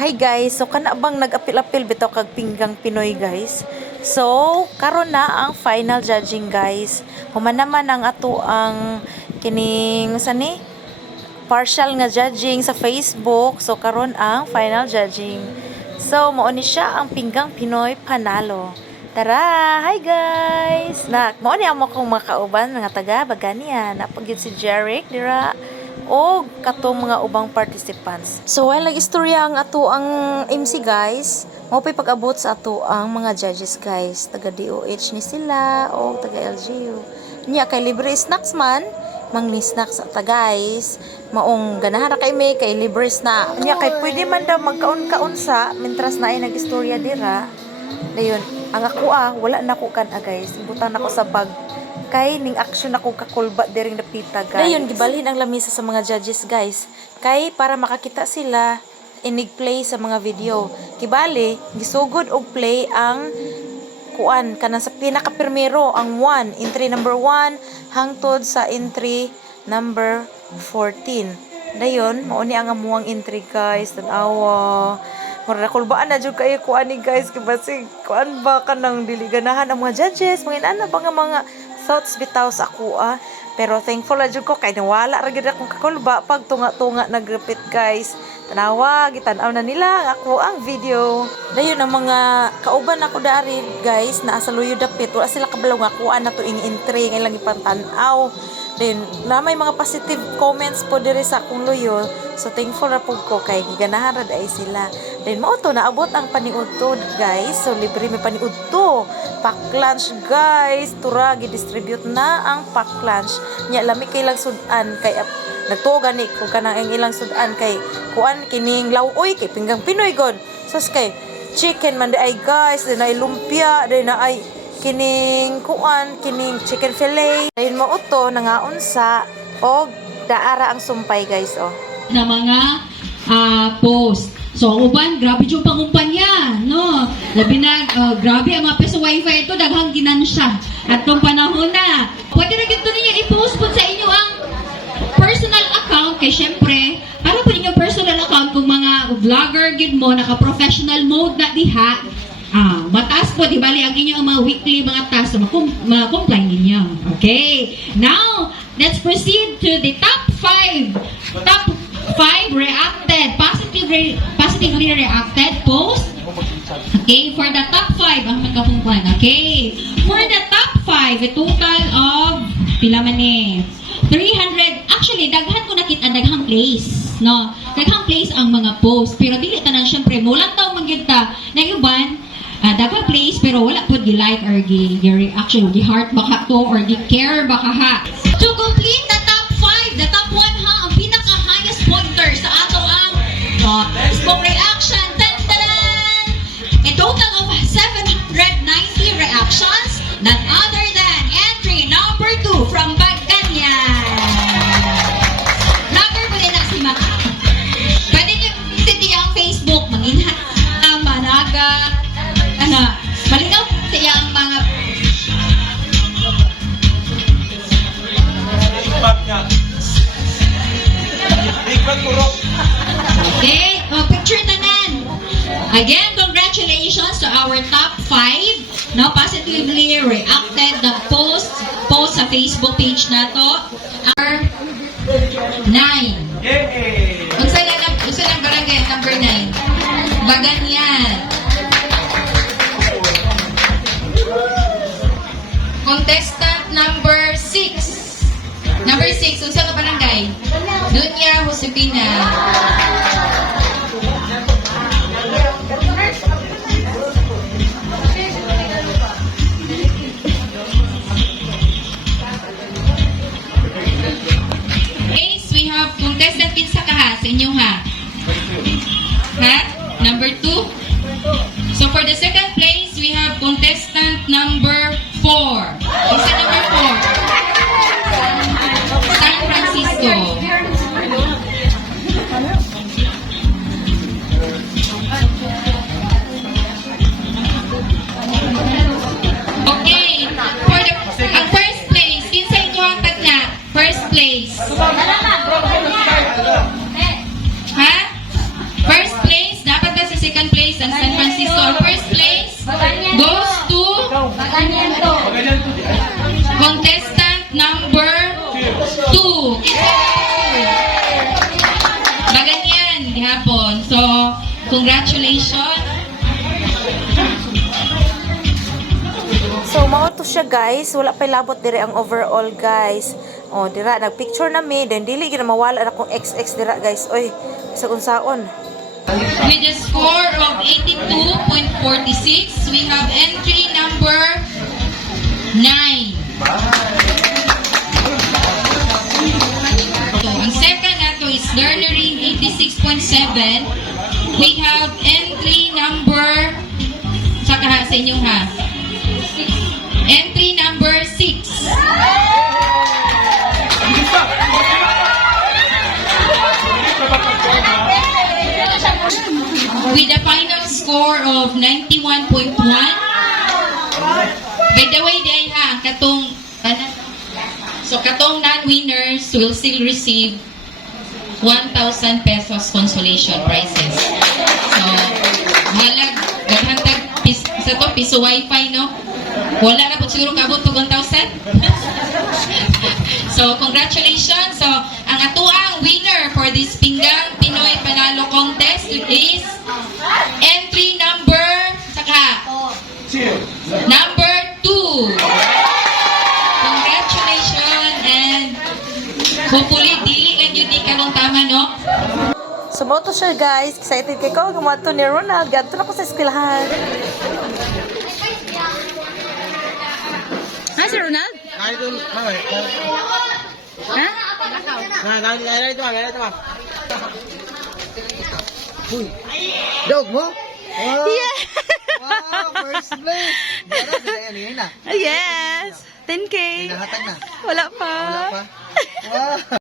Hi guys, so kana bang nag-apil-apil bitaw kag pinggang Pinoy guys. So, karon na ang final judging guys. Human naman ang ato ang kining sani partial nga judging sa Facebook. So karon ang final judging. So mao ni siya ang pinggang Pinoy panalo. Tara, hi guys. Mao ni amo kong makauban mga taga Bagania. Napagyud si Jeric dira o katong mga ubang participants. So while nag-istorya ang ato ang MC guys, mao pay pag-abot sa ato ang mga judges guys. Taga DOH ni sila o taga LGU. Nya kay libre snacks man, mangni snacks ta guys. Maong ganahan ra kay may kay libre na. Nya kay pwede man daw magkaon-kaon sa mentras na ay nag-istorya dira. Dayon, ang ako wala na ko kan guys. Ibutan ako sa bag kay ning action ako kakulba diring napita guys. Dayon gibalhin ang lamisa sa mga judges guys. Kay para makakita sila inig play sa mga video. Kibali gisugod og play ang kuan kanang sa pinaka primero ang 1 entry number 1 hangtod sa entry number 14. Dayon mao ni ang amuang entry guys. Tan-awa. Mura kulbaan na jud kay kuan ni guys kay basig kuan ba kanang dili ganahan ang mga judges mangin-ana ba nga mga thoughts bitaw sa ako pero thankful na jud ko kay nawala ra gyud akong kakulba pag tunga-tunga nagrepit guys. Tanawa gitan-aw na nila ako ang video. Dayon ang mga kauban ako dari guys na asa luyo dapit wala sila kabalaw nga kuan na to ing entry nga ilang ipantanaw. Then na may mga positive comments po diri sa akong luyo. So thankful ra pud ko kay giganahan ra day sila. Then mao to naabot ang paniudto guys. So libre may paniudto. Pack lunch guys. Tura gi-distribute na ang pack lunch. Nya lami kay lang sudan kay nagtuo gani ko kanang ang ilang sudan kay kuan kining lawoy kay pinggang Pinoy god. So kay chicken man ay guys, din ay lumpia, din ay kining kuan kining chicken fillet. Ayun mo uto nangaon sa og daara ang sumpay guys na mga post. So, ang uban, grabe yung pangumpanya, no? Labi na, grabe, ang mga peso wifi ito, daghang ginansya. At itong panahon na, pwede na gito ninyo i-post po sa inyo ang personal account, kay syempre, para po ninyong personal account kung mga vlogger, gid mo, naka-professional mode na diha, mataas po, di bali, ang inyong mga weekly mga tasks, ma-comply ninyo. Okay, now, let's proceed to the top 5 reacted, positively reacted post. Okay, for the top 5, ang magkapungkuan. Okay, for the top 5, a total of, pila man eh, 300, actually, daghan ko nakita, daghang place, no? Daghang place ang mga post, pero dili tanan, syempre, mulang tao manggita, na iban, daghang place, pero wala po gi-like or gi-reaction, gi-heart baka to, or gi-care baka ha. To complete the top 5, the top 1 ha, ang pinaka-highest pointer sa ato ang Facebook reaction. Tan-taran! A total of 790 reactions, none other than entry number 2 from Bagania. Number po din na si Maka. Pwede niyo visit ang Facebook, manginha, managa, malinaw siya ang mga okay, picture tanan. Again, congratulations to our top 5 no positively reacted the post sa Facebook page nato. Our 9. Unsa lang barangay number 9? Baganyan. Contestant number 6. Number 6, unsa ka barangay? Dunya Josefina. Okay, we have contestant kinsa ka ha sa inyo ha? Ha? Number 2? So for the second place, we have contestant number 4. Isa number 4. San Francisco. Okay, for the first place, kinsa inyo ang tagna? First place. Ha? First place, dapat So, congratulations. So, mao to siya guys. Wala pa labot dire ang overall guys. Oh, dira nagpicture na mi, then dili gyud mawala na kung XX dira guys. Oy, sa unsaon. With a score of 82.46, we have entry number 9. So, ang second nato is Learnerin 86.7. We have entry number, saka sa inyong ha, entry number 6. With a final score of 91.1. By the way, day ha, katong non-winners will still receive 1,000 pesos consolation prizes. So, halag, naghantag sa to, piso wifi, no? Wala na po siguro kabot to 1,000. So, congratulations. So, ang atuang winner for this Pinggang Pinoy Panalo Contest is entry number, saka, number 2. Congratulations and hopefully, dili lang yun ikanong tama, no? So, mao to siya guys. Excited kay ko gumato ni Ronald. Gadto na ko sa eskwelahan. Hi, Sir Ronald. Ay, doon. Ha? Ganito ma. Uy. Dog mo? Wow. Yeah. Wow, first place. Yan na. Yes. 10K. Nahatag na. Wala pa. Wala pa. Wow.